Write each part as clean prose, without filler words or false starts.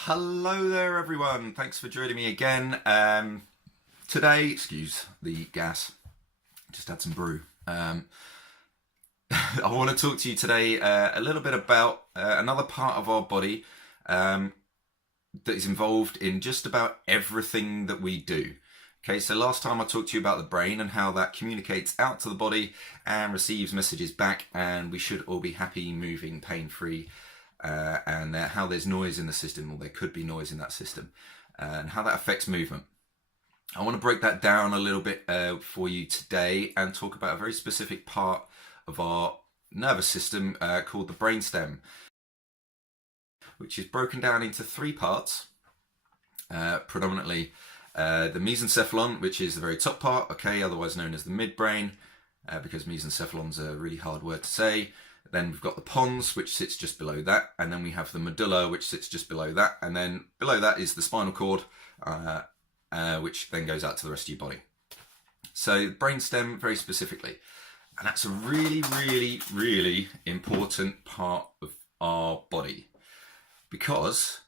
Hello there everyone, thanks for joining me again. Today, excuse the gas, just had some brew. I want to talk to you today a little bit about another part of our body that is involved in just about everything that we do. Okay, so last time I talked to you about the brain and how that communicates out to the body and receives messages back, and we should all be happy, moving, pain-free, and how there's noise in the system, or there could be noise in that system, and how that affects movement. I want to break that down a little bit for you today and talk about a very specific part of our nervous system called the brainstem, which is broken down into three parts, predominantly the mesencephalon, which is the very top part, okay, otherwise known as the midbrain, because mesencephalon's a really hard word to say. Then we've got the pons, which sits just below that, and then we have the medulla, which sits just below that, and then below that is the spinal cord, which then goes out to the rest of your body. So brainstem very specifically, and that's a really, really, really important part of our body because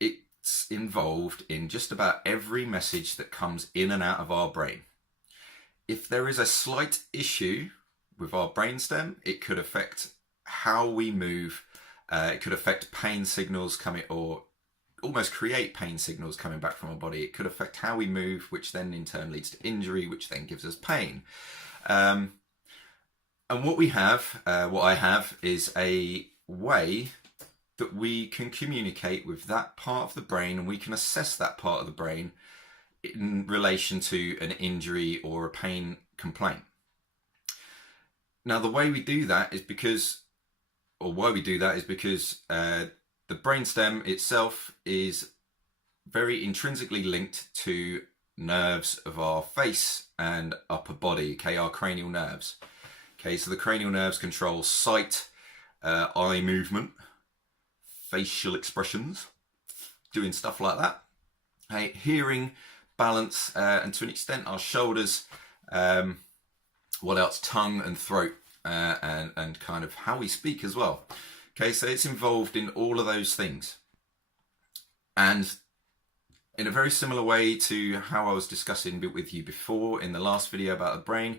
it's involved in just about every message that comes in and out of our brain. If there is a slight issue with our brainstem, it could affect how we move. It could affect pain signals coming, or almost create pain signals coming back from our body. It could affect how we move, which then in turn leads to injury, which then gives us pain. And what I have is a way that we can communicate with that part of the brain, and we can assess that part of the brain in relation to an injury or a pain complaint. Now, the way we do that is because, the brainstem itself is very intrinsically linked to nerves of our face and upper body, okay, our cranial nerves. Okay, so the cranial nerves control sight, eye movement, facial expressions, doing stuff like that. Okay, hearing, balance, and to an extent our shoulders, what else? Tongue and throat, and kind of how we speak as well. Okay, so it's involved in all of those things. And in a very similar way to how I was discussing with you before in the last video about the brain,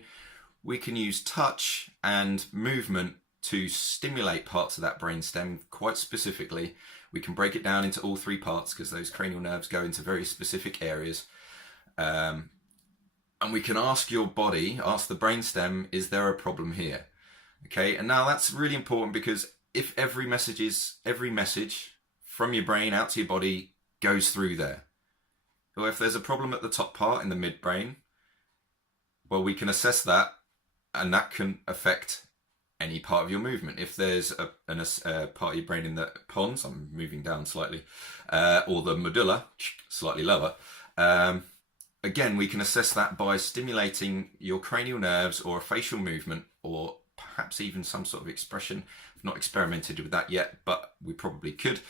we can use touch and movement to stimulate parts of that brainstem quite specifically. We can break it down into all three parts because those cranial nerves go into very specific areas. And we can ask your body, ask the brainstem, is there a problem here? Okay, and now that's really important because if every message from your brain out to your body goes through there, or if there's a problem at the top part in the midbrain, well, we can assess that, and that can affect any part of your movement. If there's a part of your brain in the pons, I'm moving down slightly, or the medulla, slightly lower, again, we can assess that by stimulating your cranial nerves or a facial movement, or perhaps even some sort of expression. I've not experimented with that yet, but we probably could.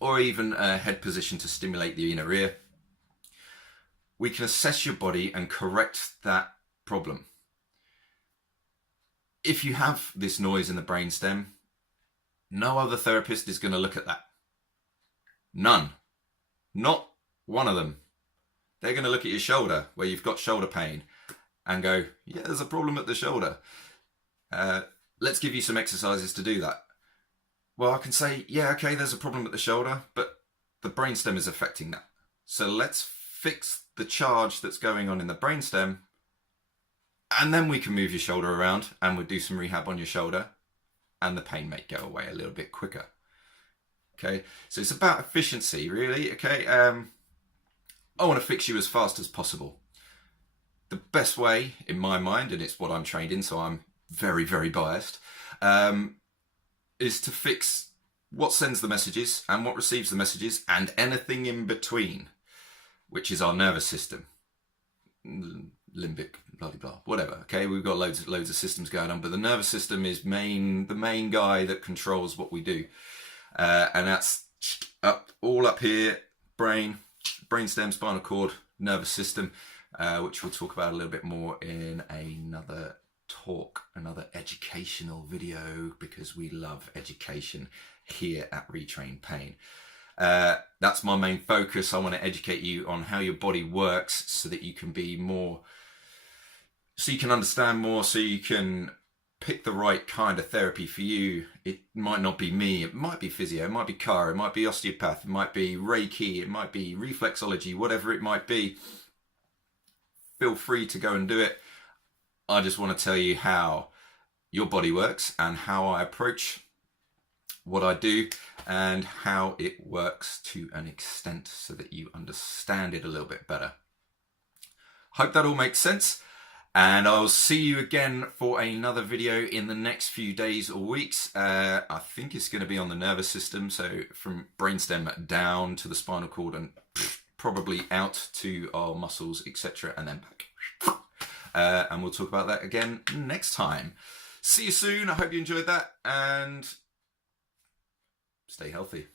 Or even a head position to stimulate the inner ear. We can assess your body and correct that problem. If you have this noise in the brainstem, no other therapist is going to look at that. None. Not one of them. They're going to look at your shoulder where you've got shoulder pain and go, yeah, there's a problem at the shoulder. Let's give you some exercises to do that. Well, I can say, yeah, okay, there's a problem at the shoulder, but the brainstem is affecting that. So let's fix the charge that's going on in the brainstem, and then we can move your shoulder around and we'll do some rehab on your shoulder, and the pain may go away a little bit quicker. Okay, so it's about efficiency, really. Okay, I want to fix you as fast as possible. The best way, in my mind, and it's what I'm trained in, so I'm very, very biased, is to fix what sends the messages and what receives the messages and anything in between, which is our nervous system. Limbic, blah, blah, blah, whatever. Okay, we've got loads of systems going on, but the nervous system is the main guy that controls what we do. And that's all up here, brainstem, spinal cord, nervous system, which we'll talk about a little bit more in another educational video, because we love education here at Retrain Pain. That's my main focus. I want to educate you on how your body works so that you can be more, so you can understand more, so you can pick the right kind of therapy for you. It might not be me, it might be physio, it might be chiro, it might be osteopath, it might be Reiki, it might be reflexology, whatever it might be. Feel free to go and do it. I just want to tell you how your body works and how I approach what I do and how it works to an extent so that you understand it a little bit better. Hope that all makes sense, and I'll see you again for another video in the next few days or weeks. I think it's going to be on the nervous system, so from brainstem down to the spinal cord and probably out to our muscles, etc., and then back. And we'll talk about that again next time. See you soon. I hope you enjoyed that, and stay healthy.